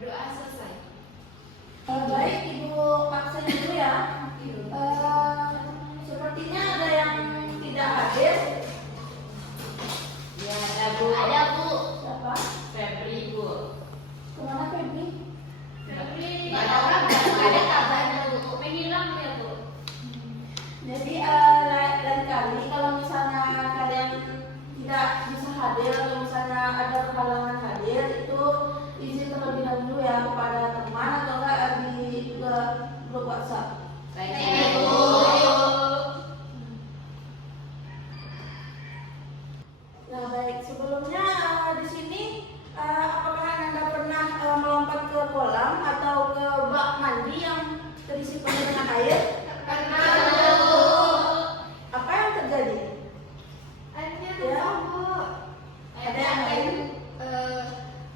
Berdoa selesai. Baik, Ibu absen dulu ya. Sepertinya ada yang tidak hadir. Ya, ada Bu. Ada Bu. Siapa? Febri Bu. Kemana Febri? Febri. Nggak ada kabarnya Bu. Menghilang ya Bu. Jadi lain kali kalau misalnya kalian tidak bisa hadir atau misalnya ada kehalangan hadir, itu izin terlebih dahulu ya kepada teman atau enggak di grup WhatsApp. Baik Bu. Nah baik, sebelumnya di sini apakah Anda pernah melompat ke kolam atau ke bak mandi yang terisi penuh dengan air? Pernah Bu. Apa yang terjadi? Airnya Ya. tumpah Bu. Ada yang lain?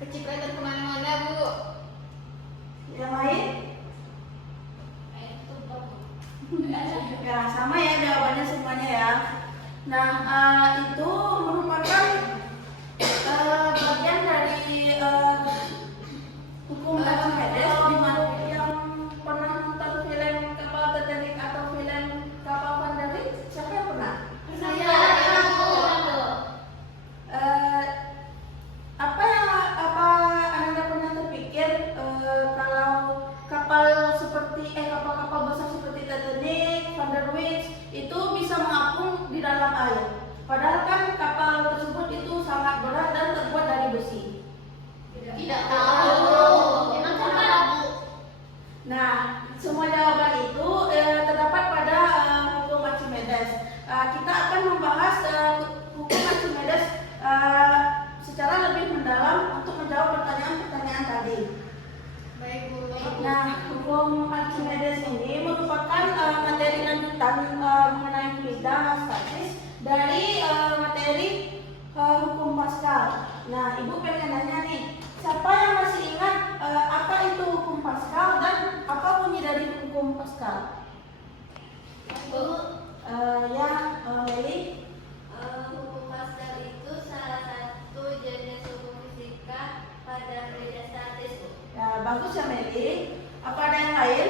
Kecipratan kemana-mana Bu. Yang lain? Air tumpah Bu. Ya sama ya jawabannya semuanya ya. Nah itu merupakan bagian dari hukum Archimedes, di mana yang pernah nonton film Kapal Titanic atau film Kapal Van der Wijk? Siapa yang pernah? Saya pernah Bu. Apa Anda pernah terpikir kalau kapal-kapal besar seperti Titanic, Van der Wijk itu bisa mengapung di dalam air? Padahal kan kapal tersebut itu sangat berat dan terbuat dari besi. Tidak tahu. Emang kenapa Bu? Nah, semua jawaban itu terdapat pada hukum Archimedes. Kita akan membahas hukum Archimedes secara lebih mendalam untuk menjawab pertanyaan-pertanyaan tadi. Baik Bu. Nah, hukum Archimedes ini merupakan materi lanjutan mengenai fluida statis dari materi hukum Pascal. Nah, Ibu pengen nanya nih, siapa yang masih ingat apa itu hukum Pascal dan apa bunyi dari hukum Pascal? Bu. Meli? Hukum Pascal itu salah satu jenis hukum fisika pada fluida statis Bu. Ya, bagus ya Meli. Apa ada yang lain?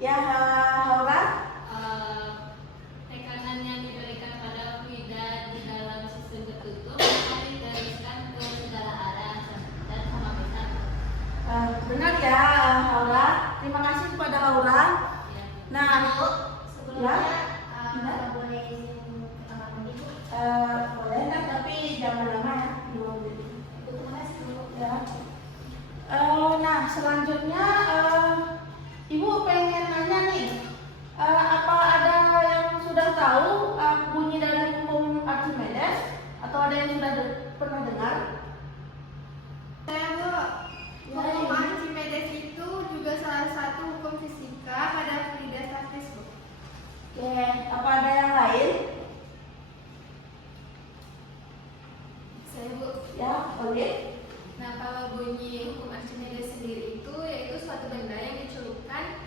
Ya, Haura? Tekanan yang diberikan pada fluida di dalam sistem tertutup akan diteruskan ke segala arah dan sama besar. Benar ya, Haura. Terima kasih kepada Haura. Nah, Sebelumnya Ya. boleh izin ke kamar mandi Bu. boleh kan, tapi jangan lama ya, 2 menit. Bu, terima kasih Bu. Ya. Nah, selanjutnya Ibu pengen nanya nih, apa ada yang sudah tahu bunyi dari hukum Archimedes atau ada yang sudah pernah dengar? Saya Bu, Ya, hukum Ibu. Archimedes itu juga salah satu hukum fisika pada fluida statis Bu. Oke, apa ada yang lain? Saya Bu. Ya, boleh. Nah, kalau bunyi hukum Archimedes sendiri itu yaitu suatu benda yang dicelupkan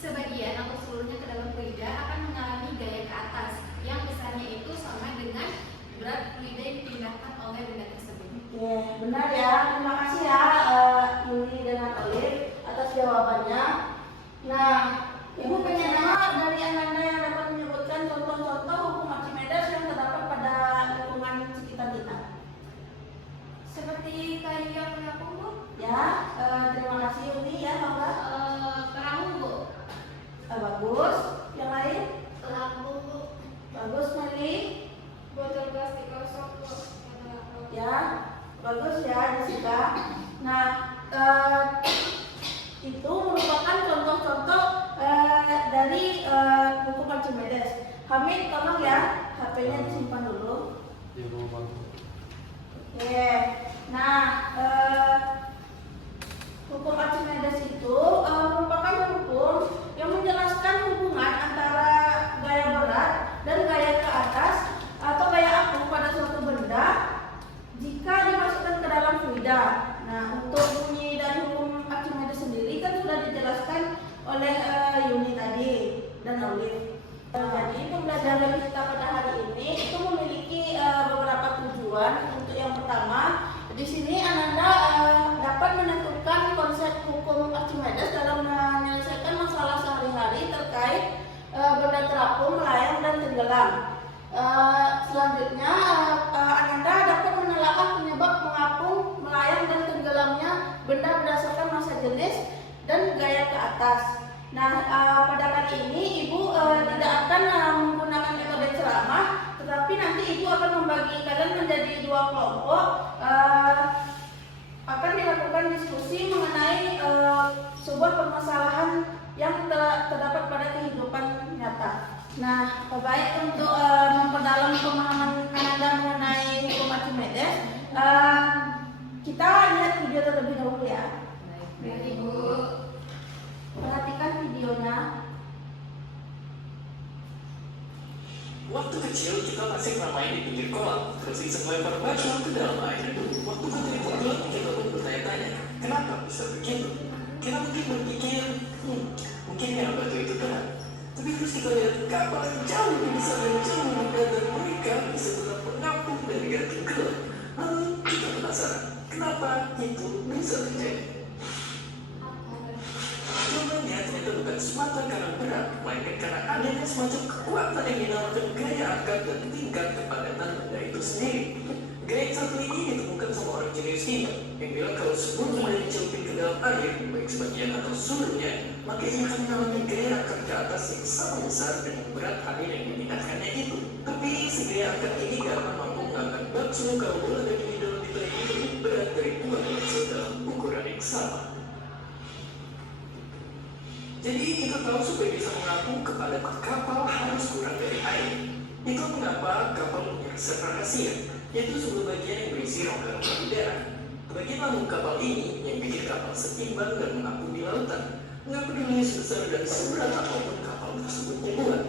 sebagian atau seluruhnya ke dalam fluida akan mengalami gaya ke atas yang besarnya itu sama dengan berat fluida yang dipindahkan oleh benda tersebut. Oke, benar ya. Terima kasih ya Yuli dengan Olive atas jawabannya. Nah, Ibu pengen tahu dari Anda yang dapat menyebutkan contoh-contoh hukum Archimedes yang terdapat pada lingkungan sekitar kita. Seperti kayu yang mengapung Bu. Ya, terima kasih Yuli ya, Laura. Perahu Bu. Bagus. Yang lain? Lambung Bu. Bagus, Meli. Botol plastik kosong Bu. Ya, bagus ya, Jessica. Nah, itu merupakan contoh-contoh dari hukum Archimedes. Hamid, tolong ya, HP-nya disimpan dulu. Oke. Nah, hukum Archimedes itu merupakan hukum yang menjelaskan hubungan antara gaya berat dan gaya ke atas atau gaya apung pada suatu benda jika dimasukkan ke dalam fluida. Nah, untuk bunyi dari hukum Archimedes sendiri kan sudah dijelaskan oleh Yuni tadi dan Olive. Jadi pembelajaran kita pada hari ini itu memiliki beberapa tujuan. Untuk yang pertama, di sini apung, melayang, dan tenggelam. Selanjutnya, Ananda dapat menelaah penyebab mengapung, melayang, dan tenggelamnya benda berdasarkan massa jenis dan gaya ke atas. Nah, pada kali ini Ibu tidak akan menggunakan metode ceramah, tetapi nanti Ibu akan membagi kalian menjadi dua kelompok. Akan dilakukan diskusi mengenai sebuah permasalahan yang terdapat pada kehidupan nyata. Nah, baik untuk memperdalam pemahaman Ananda mengenai hukum Archimedes, kita lihat video terlebih dahulu ya. Baik, Ibu. Perhatikan videonya. Waktu kecil kita pasti bermain di pinggir kolam, terus iseng lempar batu ke dalam air. Waktu matahari tenggelam, kita pun bertanya-tanya, kenapa bisa begitu? Kita mungkin berpikir, mungkin karena batu itu berat. Tapi terus kita lihat kapal yang jauh lebih besar dan jauh lebih berat dan mereka bisa tetap mengapung dan gak tenggelam. Lalu kita penasaran, kenapa itu bisa terjadi? Jawabannya ternyata bukan semata karena berat, melainkan karena adanya semacam kekuatan yang dinamakan gaya angkat dan tingkat kepadatan benda itu sendiri. Gaya yang satu ini ditemukan sama orang jenius ini, yang bilang kalau sebelum benda dicelupin ke dalam air, baik sebagian atau seluruhnya, maka ia akan mengalami gaya angkat ke atas yang sama besar dengan berat air yang dipindahkannya itu. Tapi si gaya angkat ini gak akan mampu mengangkat bakso kalau bola daging di dalam titah ini lebih berat dari dua bakso dalam ukuran yang sama. Jadi kita tahu supaya bisa mengapung kepadatan kapal harus kurang dari air. Itu mengapa kapal punya resep rahasia, yaitu sebuah bagian yang berisi rongga-rongga udara. Bagian lambung kapal ini yang bikin kapal seimbang dan mengapung di lautan. Nggak peduli sebesar dan seberat apapun kapal tersebut dibuat.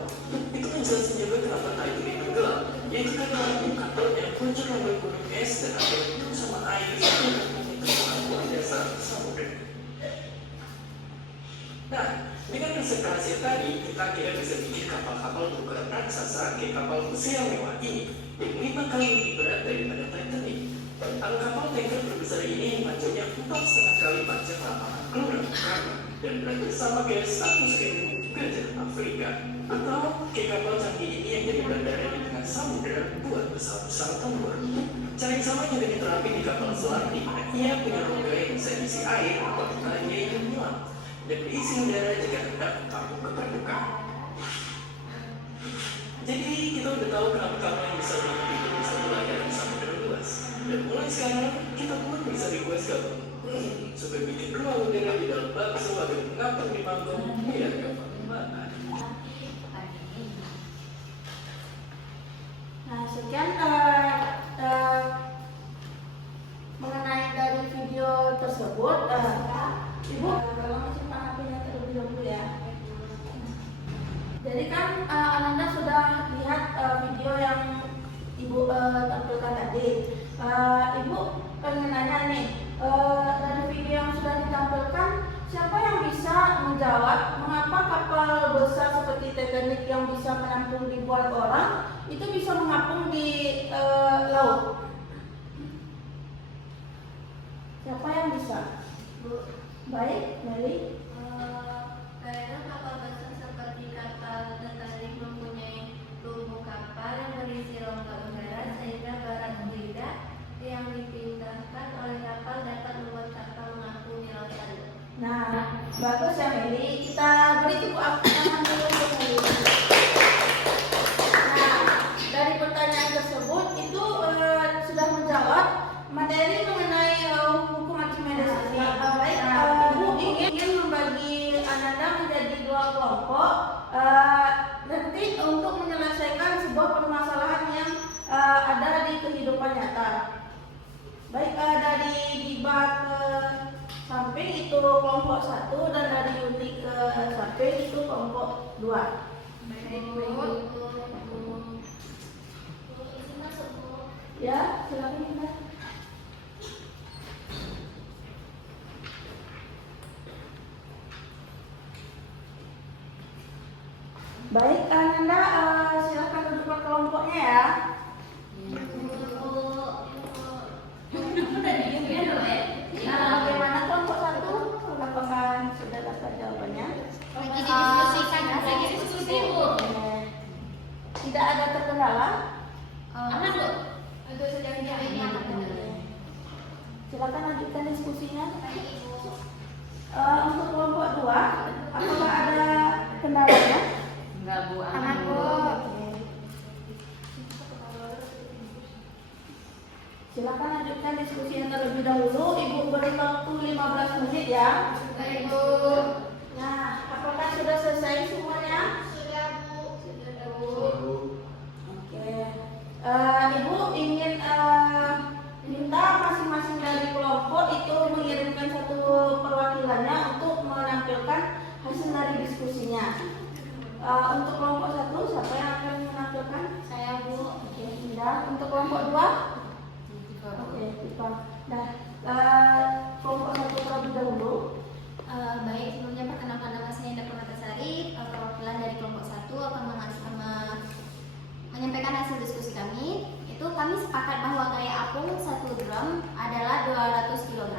Itu menjelaskan juga kenapa Titanic tenggelam, yaitu karena lambung kapal yang muncul dari gunung es dan akhirnya penuh sama air sehingga itu mengapung di dasar samudera. Nah, dengan resep rahasia tadi, kita akhirnya bisa bikin kapal-kapal berukuran raksasa kayak kapal pesiar mewah ini yang 5 kali lebih berat daripada Titanic. Kalau kapal tanker terbesar ini panjangnya 4,5 kali panjang lapangan gelora dan beratnya sama kayak 100.000 gajah Afrika. Atau kayak kapal canggih ini yang jadi bandara di tengah samudera buat pesawat-pesawat tempur. Cara yang sama juga diterapin di kapal selam di mana ia punya rongga yang bisa diisi air apabila ia ingin menyelam dan diisi udara jika hendak menampung keterbukaan. Jadi kita udah tahu kenapa kapal yang bisa berhenti itu bisa berlayar di samudera luas. Dan mulai sekarang kita pun bisa request kamu supaya bikin ruang udara di dalam bakso agar mengapung di mangkok biar gampang makan. Nah, sekian mengenai dari video tersebut. Ibu, tolong simpan HP-nya terlebih dahulu ya. Jadi kan Ananda sudah lihat video yang Ibu tampilkan tadi. Ibu pengen nanya nih, dari video yang sudah ditampilkan, siapa yang bisa menjawab mengapa kapal besar seperti Titanic yang bisa menampung ribuan orang itu bisa mengapung di laut? Siapa yang bisa? Bu, Baik, Meli. kayaknya kapal besar seperti kapal Titanic mempunyai tubuh kapal yang berisi rongga udara sehingga barang benda yang dipindahkan oleh kapal dapat membuat kapal mengapung di lautan. Nah, bagus ya Meli. Kita beri tepuk tangan dulu untuk Meli. Nah, dari pertanyaan tersebut itu sudah menjawab materi mengenai hukum Archimedes ini. Baik, Ibu ingin membagi Ananda menjadi dua kelompok nanti untuk menyelesaikan sebuah permasalahan yang ada di kehidupan nyata. Baik, dari Diba ke samping itu kelompok 1 dan dari Yuti ke samping itu kelompok 2. Baik, Bu. Izin masuk, Bu. Ya, silakan Diba. Baik, Ananda silakan duduk ke kelompoknya ya. Nah, bagaimana kelompok 1? Apakah sudah dapat jawabannya? Lagi didiskusikan, lagi diskusi, Bu. Oke. Silakan lanjutkan diskusinya. Baik Ibu. Untuk kelompok 2, apakah ada kendalanya? Enggak Bu, Aman, Bu. Oke. Silakan lanjutkan diskusinya terlebih dahulu. Ibu beri waktu 15 menit ya. Baik Bu. Nah, apakah sudah selesai semuanya? Sudah Bu. Sudah Bu. Oke. Ibu ingin minta masing-masing dari kelompok itu mengirimkan satu perwakilannya untuk menampilkan hasil dari diskusinya. Untuk kelompok 1, siapa yang akan menampilkan? Saya Bu. Oke, Indah. Untuk kelompok 2? Oke, Tifa. Nah, kelompok 1 terlebih dahulu. Baik, sebelumnya perkenalkan nama saya Indah Permatasari. Perwakilan dari kelompok 1 akan menyampaikan hasil diskusi kami. Itu kami sepakat bahwa gaya apung 1 drum adalah 200 kg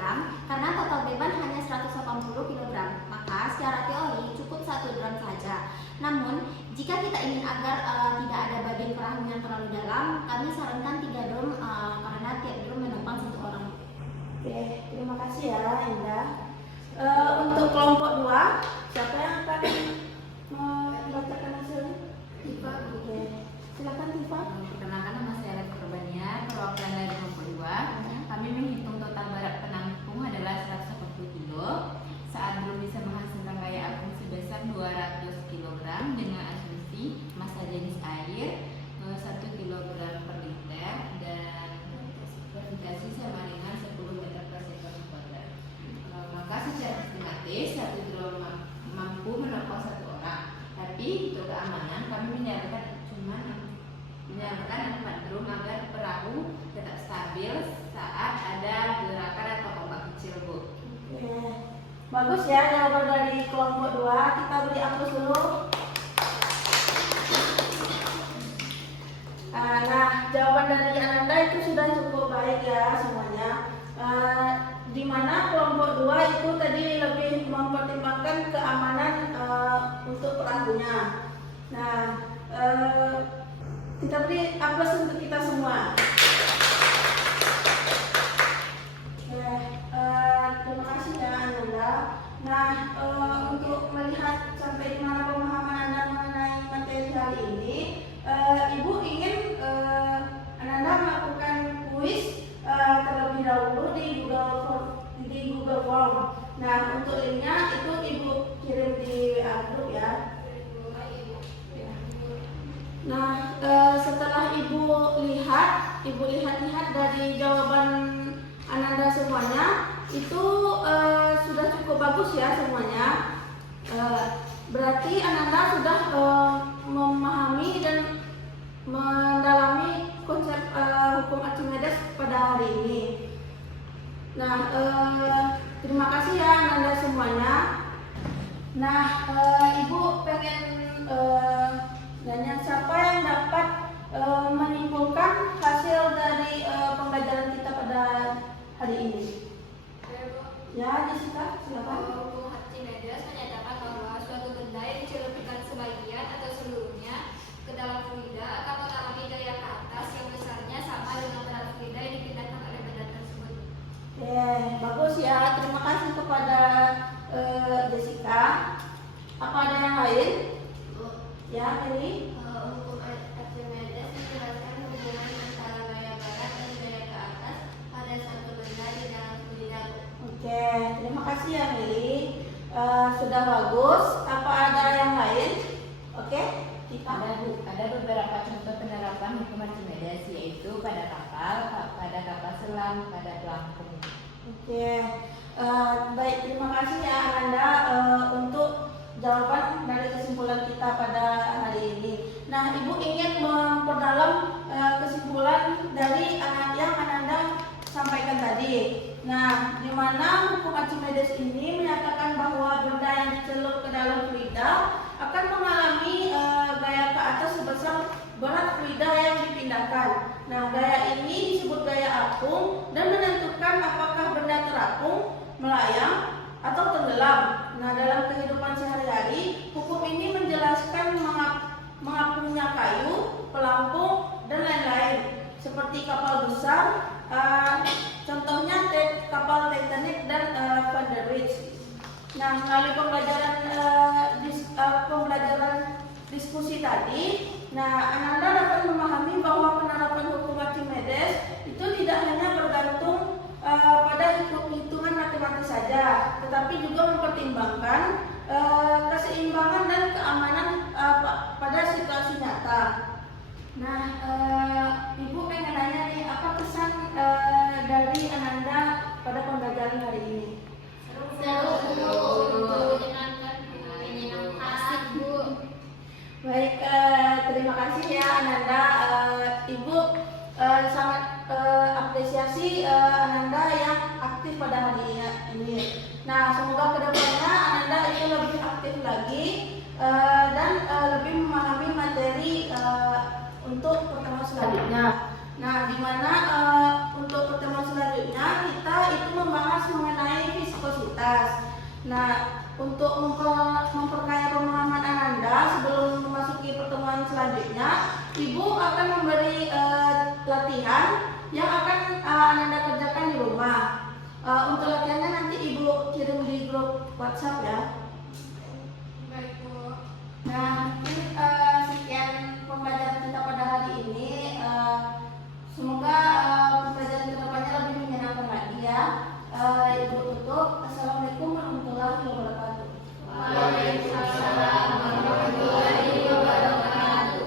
karena total beban hanya 180 kg. Maka secara teori cukup 1 drum saja. Namun, jika kita ingin agar tidak ada bagian perahu yang terlalu dalam, kami sarankan 3 drum karena tiap drum menopang 1 orang. Oke, terima kasih ya, Indah. Untuk kelompok 2, siapa yang akan membacakan hasilnya? Tifa. Oke, silakan Tifa. Perkenalkan nama saya Alif Kurbania, perwakilan dari kelompok 2. Kami menghitung total berat penampung adalah 180 kg. Saat belum bisa menghasilkan gaya apung sebesar 200 kg dengan asumsi massa jenis air 1 kg per liter dan gravitasi sama dengan 10 meter per sekon kuadrat. Maka secara sistematis 1 drum mampu menopang 1 orang. Tapi untuk keamanan kami menyarankan 4 drum agar perahu tetap stabil saat ada gerakan atau ombak kecil Bu. Oke, bagus ya jawaban dari kelompok 2. Kita beri aplaus dulu. Nah, jawaban dari Ananda itu sudah cukup baik ya semuanya. Di mana kelompok 2 itu tadi lebih mempertimbangkan keamanan untuk perahunya. Nah, kita beri aplaus untuk kita semua. Terima kasih ya Ananda. Nah, untuk melihat sampai di mana pemahaman Anda mengenai materi hari ini, Ibu ingin Ananda melakukan kuis terlebih dahulu di Google Form. Nah, untuk linknya itu Ibu kirim di WA group ya. Nah, setelah Ibu lihat dari jawaban Ananda semuanya, itu sudah cukup bagus ya semuanya. Berarti Ananda sudah memahami dan mendalami konsep hukum Archimedes pada hari ini. Nah, terima kasih ya Ananda semuanya. Nah, Ibu pengen nanya siapa yang dapat menyimpulkan hasil dari pembelajaran kita pada hari ini. Ya, Jessica, silakan. Hukum Archimedes menyatakan bahwa suatu benda yang dicelupkan sebagian atau seluruhnya ke dalam fluida akan mengalami gaya ke atas yang besarnya sama dengan berat fluida yang dipindahkan oleh benda tersebut. Oke, bagus ya. Terima kasih kepada Jessica. Apa ada yang lain? Ya, ini. Hukum Archimedes menjelaskan hubungan antara gaya barat dan gaya ke atas pada suatu benda di dalam fluida. Oke, terima kasih ya Meli. Sudah bagus. Apa ada yang lain? Oke, kita. Ada beberapa contoh penerapan hukum Archimedes yaitu pada kapal selam, pada pelampung. Oke, baik, terima kasih ya Ananda untuk jawaban dari kesimpulan kita pada hari ini. Nah, Ibu ingin memperdalam kesimpulan dari yang Ananda sampaikan tadi. Nah, di mana hukum Archimedes ini menyatakan bahwa benda yang dicelup ke dalam fluida akan mengalami gaya ke atas sebesar berat fluida yang dipindahkan. Nah, gaya ini disebut gaya apung dan menentukan apakah benda terapung, melayang, atau tenggelam. Nah, dalam kehidupan sehari-hari, hukum ini menjelaskan mengapungnya kayu, pelampung, dan lain-lain. Seperti kapal besar, contohnya melalui pembelajaran diskusi tadi, nah Ananda dapat memahami bahwa penerapan hukum Archimedes itu tidak hanya bergantung pada hitungan matematis saja, tetapi juga mempertimbangkan keseimbangan dan keamanan pada situasi nyata. Nah, Ibu pengen nanya nih, apa kesan dari Ananda pada pembelajaran hari ini? Asik, Bu. Baik, terima kasih ya Ananda. Ibu sangat apresiasi Ananda yang aktif pada hari ini. Nah, semoga kedepannya Ananda itu lebih aktif lagi dan lebih memahami materi untuk pertemuan selanjutnya. Nah, di mana untuk pertemuan selanjutnya kita itu membahas mengenai viskositas. Nah, untuk memperkaya pemahaman Ananda sebelum memasuki pertemuan selanjutnya, Ibu akan memberi latihan yang akan Ananda kerjakan di rumah. Untuk latihannya nanti Ibu kirim di grup WhatsApp ya. Baik, Bu. Nah, mungkin sekian pembelajaran kita pada hari ini. Semoga pembelajaran kedepannya lebih menyenangkan lagi ya. Ibu tutup. Assalamualaikum warahmatullahi wabarakatuh. Waalaikumsalam warahmatullahi wabarakatuh.